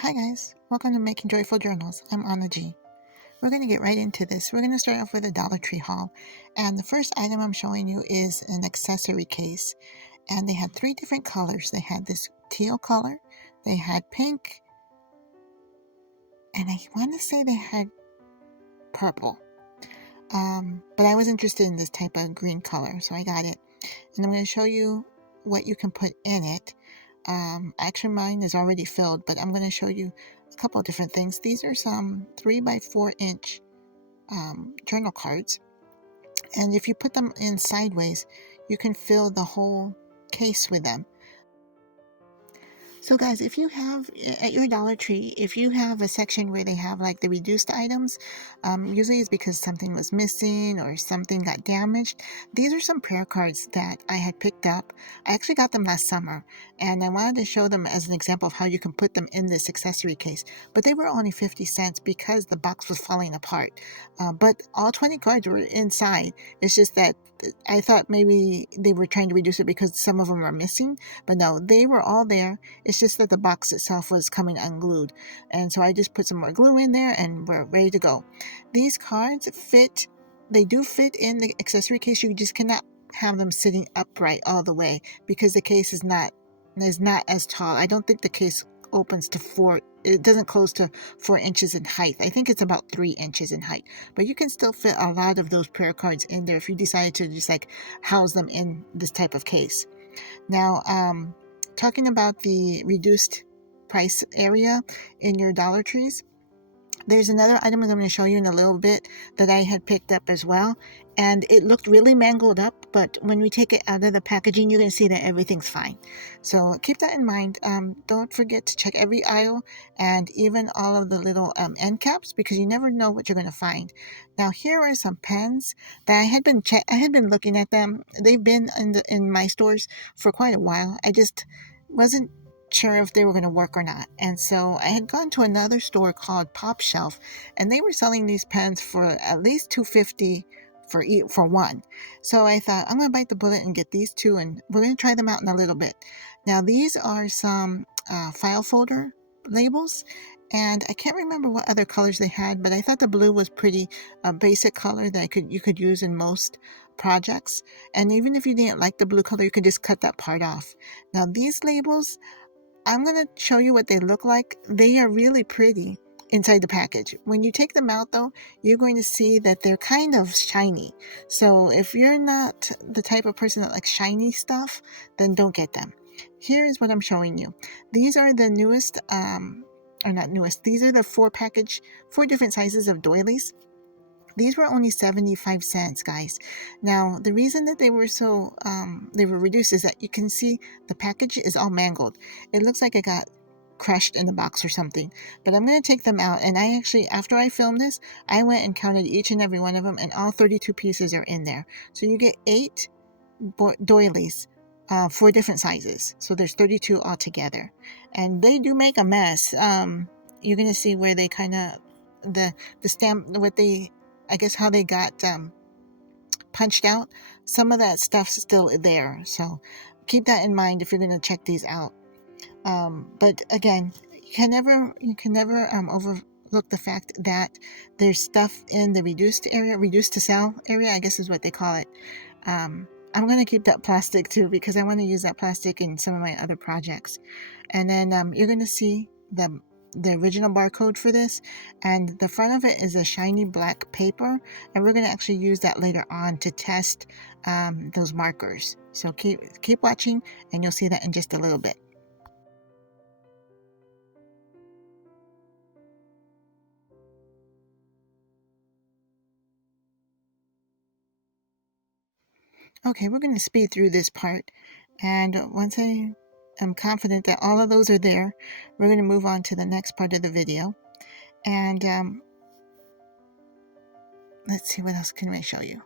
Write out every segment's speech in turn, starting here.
Hi guys, welcome to Making Joyful Journals. I'm Anna G. We're going to get right into this. We're going to start off with a Dollar Tree haul. And the first item I'm showing you is an accessory case. And they had three different colors. They had this teal color, they had pink, and I want to say they had purple. But I was interested in this type of green color, so I got it. And I'm going to show you what you can put in it. Actually, mine is already filled, but I'm going to show you a couple of different things. These are some 3 by 4 inch journal cards, and if you put them in sideways, you can fill the whole case with them. So guys, if you have at your Dollar Tree, if you have a section where they have like the reduced items, usually it's because something was missing or something got damaged. These are some prayer cards that I had picked up. I actually got them last summer, and I wanted to show them as an example of how you can put them in this accessory case. But they were only 50 cents because the box was falling apart. But all 20 cards were inside. It's just that I thought maybe they were trying to reduce it because some of them are missing, but no, they were all there. It's just that the box itself was coming unglued. And so I just put some more glue in there and we're ready to go. These cards fit, they do fit in the accessory case. You just cannot have them sitting upright all the way because the case is not as tall. I don't think the case opens to 4, it doesn't close to 4 inches in height. I think it's about 3 inches in height, but you can still fit a lot of those prayer cards in there if you decide to just like house them in this type of case. Now, talking about the reduced price area in your Dollar Trees, there's another item I'm going to show you in a little bit that I had picked up as well, and it looked really mangled up, but when we take it out of the packaging, you're going to see that everything's fine. So keep that in mind. Don't forget to check every aisle and even all of the little end caps, because you never know what you're going to find. Now here are some pens that I had been looking at them. They've been in my stores for quite a while. I just wasn't sure if they were going to work or not. And so I had gone to another store called Pop Shelf, and they were selling these pens for at least $2.50 for one. So I thought I'm going to bite the bullet and get these two, and we're going to try them out in a little bit. Now these are some file folder labels, and I can't remember what other colors they had, but I thought the blue was pretty basic color that you could use in most projects. And even if you didn't like the blue color, you could just cut that part off. Now these labels, I'm going to show you what they look like. They are really pretty inside the package. When you take them out though, you're going to see that they're kind of shiny. So if you're not the type of person that likes shiny stuff, then don't get them. Here is what I'm showing you. These are the newest, or not newest, these are the 4 different sizes of doilies. These were only 75 cents, guys. Now, the reason that they were they were reduced is that you can see the package is all mangled. It looks like it got crushed in the box or something. But I'm going to take them out, and I actually, after I filmed this, I went and counted each and every one of them, and all 32 pieces are in there. So you get 8 doilies, 4 different sizes. So there's 32 altogether. And they do make a mess. You're going to see where they kind of, the stamp, what they, I guess how they got punched out. Some of that stuff's still there, so keep that in mind if you're going to check these out. But again, you can never overlook the fact that there's stuff in the reduced to sell area, I guess is what they call it. I'm going to keep that plastic too, because I want to use that plastic in some of my other projects. And then you're going to see the original barcode for this, and the front of it is a shiny black paper, and we're going to actually use that later on to test those markers. So keep watching, and you'll see that in just a little bit. Okay, we're going to speed through this part, and once I am confident that all of those are there, we're going to move on to the next part of the video. And let's see, what else can I show you?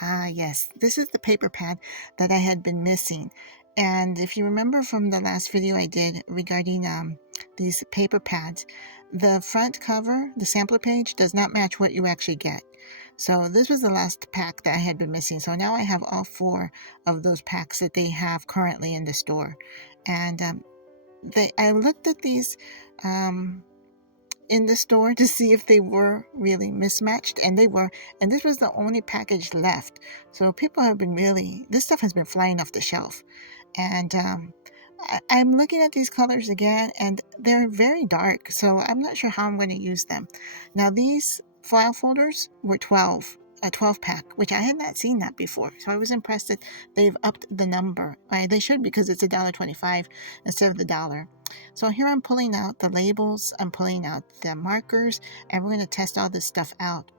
Ah, yes, this is the paper pad that I had been missing. And if you remember from the last video I did regarding these paper pads, the front cover, the sampler page, does not match what you actually get. So this was the last pack that I had been missing. So now I have all 4 of those packs that they have currently in the store. And I looked at these in the store to see if they were really mismatched, and they were, and this was the only package left. So people have been really, this stuff has been flying off the shelf. And I'm looking at these colors again, and they're very dark, so I'm not sure how I'm going to use them. Now, these file folders were 12, a 12 pack, which I had not seen that before. So I was impressed that they've upped the number. They should, because it's $1.25 instead of the dollar. So here I'm pulling out the labels, I'm pulling out the markers, and we're going to test all this stuff out.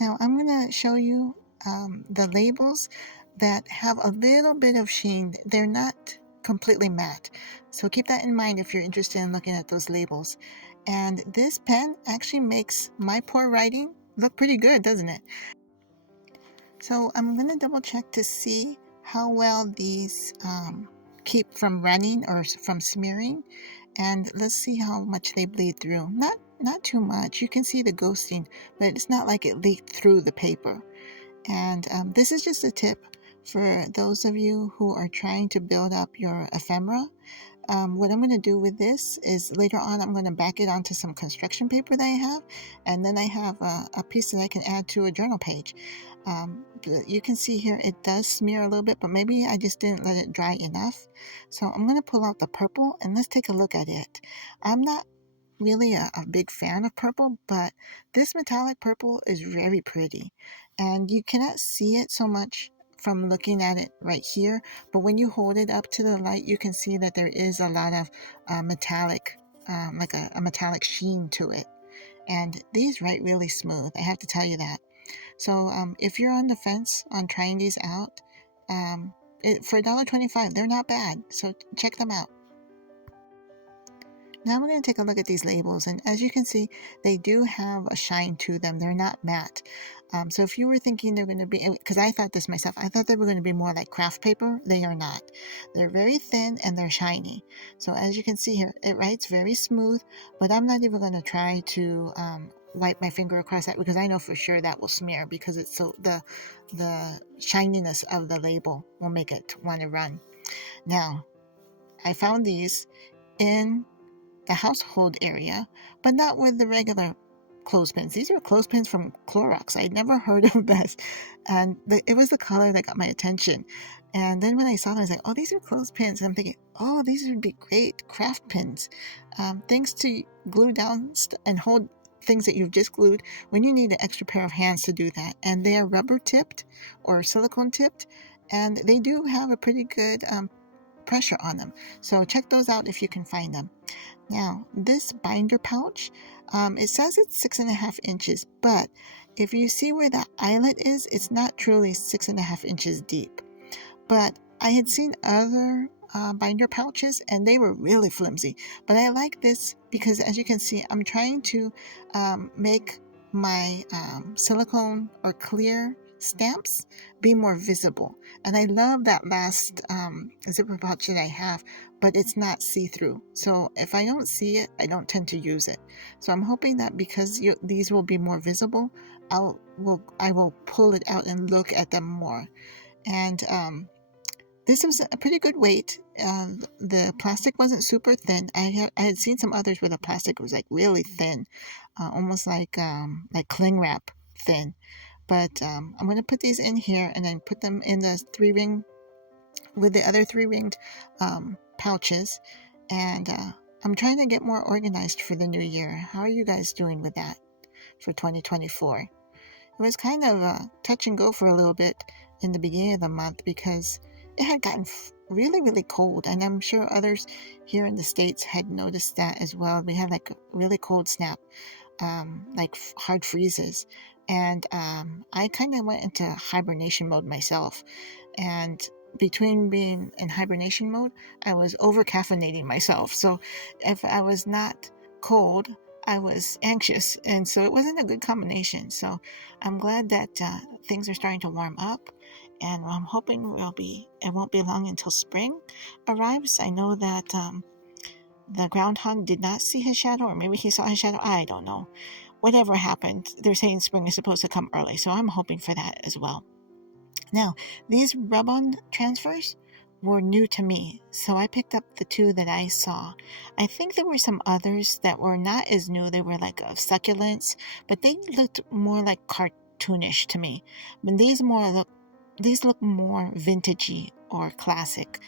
Now I'm going to show you the labels that have a little bit of sheen. They're not completely matte. So keep that in mind if you're interested in looking at those labels. And this pen actually makes my poor writing look pretty good, doesn't it? So I'm going to double check to see how well these keep from running or from smearing. And let's see how much they bleed through. Not too much. You can see the ghosting, but it's not like it leaked through the paper. And this is just a tip for those of you who are trying to build up your ephemera. What I'm going to do with this is later on I'm going to back it onto some construction paper that I have, and then I have a piece that I can add to a journal page. You can see here it does smear a little bit, but maybe I just didn't let it dry enough. So I'm going to pull out the purple and let's take a look at it. I'm not really a big fan of purple, but this metallic purple is very pretty, and you cannot see it so much from looking at it right here, but when you hold it up to the light you can see that there is a lot of metallic, like a metallic sheen to it, and these write really smooth, I have to tell you that. So if you're on the fence on trying these out, for $1.25 they're not bad, so check them out. Now we're going to take a look at these labels, and as you can see, they do have a shine to them. They're not matte. So if you were thinking they're going to be, because I thought this myself, I thought they were going to be more like craft paper. They are not. They're very thin and they're shiny. So as you can see here, it writes very smooth, but I'm not even going to try to wipe my finger across that, because I know for sure that will smear, because it's so the shininess of the label will make it want to run. Now, I found these in the household area, but not with the regular clothespins. These are clothespins from Clorox. I'd never heard of this, and it was the color that got my attention. And then when I saw them, I was like, oh, these are clothespins. And I'm thinking, oh, these would be great craft pins. Things to glue down and hold things that you've just glued when you need an extra pair of hands to do that. And they are rubber tipped or silicone tipped, and they do have a pretty good pressure on them. So check those out if you can find them. Now, this binder pouch, it says it's 6.5 inches, but if you see where the eyelet is, it's not truly 6.5 inches deep. But I had seen other binder pouches and they were really flimsy. But I like this because, as you can see, I'm trying to make my silicone or clear stamps be more visible. And I love that last zipper pouch that I have, but it's not see-through. So if I don't see it, I don't tend to use it. So I'm hoping that because these will be more visible, I will pull it out and look at them more. And this was a pretty good weight. The plastic wasn't super thin. I had seen some others where the plastic was like really thin, almost like cling wrap thin. But I'm going to put these in here and then put them in the 3-ring with the other 3-ringed pouches. And I'm trying to get more organized for the new year. How are you guys doing with that for 2024? It was kind of touch and go for a little bit in the beginning of the month because it had gotten really, really cold. And I'm sure others here in the States had noticed that as well. We had like a really cold snap, like hard freezes. And I kind of went into hibernation mode myself. And between being in hibernation mode, I was over caffeinating myself. So if I was not cold, I was anxious, and so it wasn't a good combination. So I'm glad that things are starting to warm up, and I'm hoping it won't be long until spring arrives. I know that the groundhog did not see his shadow, or maybe he saw his shadow. I don't know. Whatever happened, they're saying spring is supposed to come early, so I'm hoping for that as well. Now, these rub-on transfers were new to me, so I picked up the two that I saw. I think there were some others that were not as new. They were like of succulents, but they looked more like cartoonish to me. And these look more vintagey or classic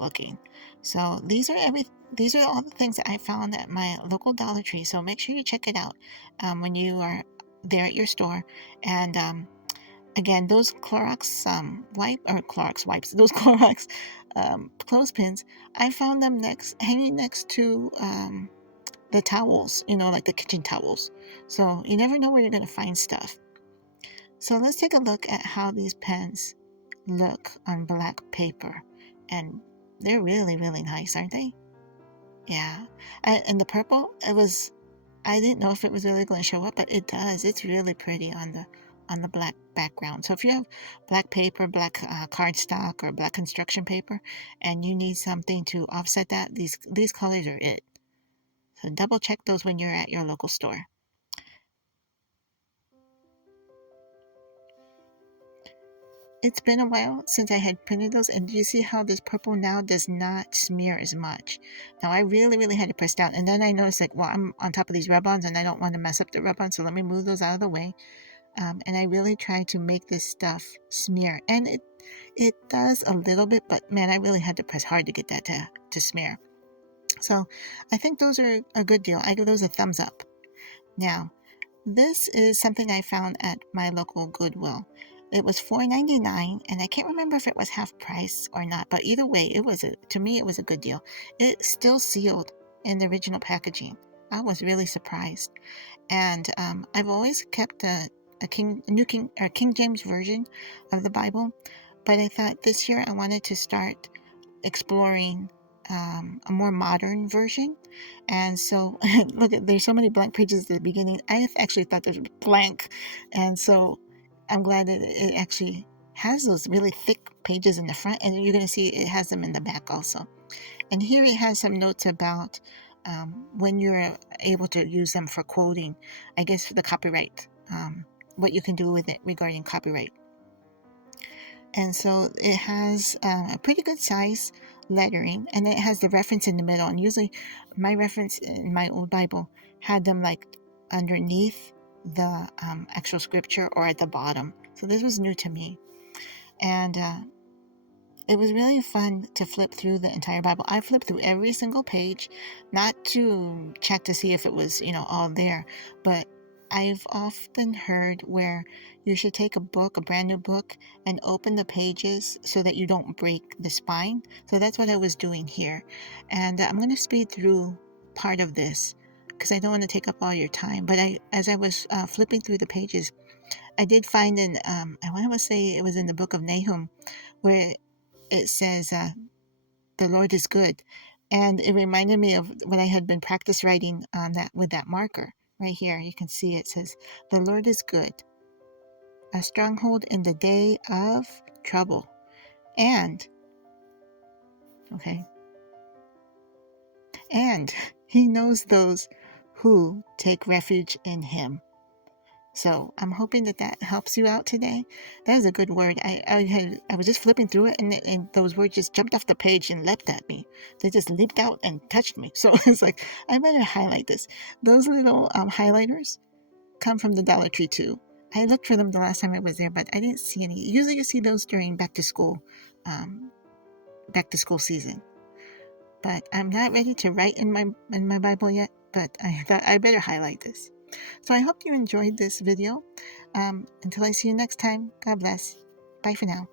looking. So these are all the things that I found at my local Dollar Tree. So make sure you check it out when you are there at your store. And again, those Clorox Clorox wipes, those Clorox clothespins, I found them hanging next to the towels, like the kitchen towels. So you never know where you're going to find stuff. So let's take a look at how these pens look on black paper. And they're really, really nice, aren't they? Yeah. And the purple, I didn't know if it was really going to show up, but it does. It's really pretty on the black background. So if you have black paper, black cardstock, or black construction paper, and you need something to offset that, these colors are it. So double check those when you're at your local store. It's been a while since I had printed those, and do you see how this purple now does not smear as much? Now I really, really had to press down, and then I noticed like, well, I'm on top of these rub-ons and I don't want to mess up the rub-on, so let me move those out of the way. And I really try to make this stuff smear, and it does a little bit, but man, I really had to press hard to get that to smear. So I think those are a good deal. I give those a thumbs up. Now, this is something I found at my local Goodwill. It was $4.99, and I can't remember if it was half price or not, but either way, to me it was a good deal. It's still sealed in the original packaging. I was really surprised. And I've always kept a King James version of the Bible, but I thought this year I wanted to start exploring a more modern version. And so look, there's so many blank pages at the beginning. I actually thought there was blank, and so I'm glad that it actually has those really thick pages in the front, and you're going to see it has them in the back also. And here it has some notes about when you're able to use them for quoting, I guess for the copyright, what you can do with it regarding copyright. And so it has a pretty good size lettering, and it has the reference in the middle. And usually my reference in my old Bible had them like underneath the actual scripture or at the bottom. So this was new to me. And it was really fun to flip through the entire Bible. I flipped through every single page, not to check to see if it was, all there, but I've often heard where you should take a brand new book, and open the pages so that you don't break the spine. So that's what I was doing here. And I'm going to speed through part of this because I don't want to take up all your time. But as I was flipping through the pages, I did find I want to say it was in the book of Nahum, where it says, the Lord is good. And it reminded me of when I had been practice writing on that with that marker. Right here, you can see it says, the Lord is good, a stronghold in the day of trouble. And he knows those who take refuge in him. So I'm hoping that helps you out today. That is a good word. I was just flipping through it, and those words just jumped off the page and leapt at me. They just leaped out and touched me. So it's like, I better highlight this. Those little highlighters come from the Dollar Tree too. I looked for them the last time I was there, but I didn't see any. Usually you see those during back to school season. But I'm not ready to write in my Bible yet, but I thought I better highlight this. So I hope you enjoyed this video. Until I see you next time, God bless. Bye for now.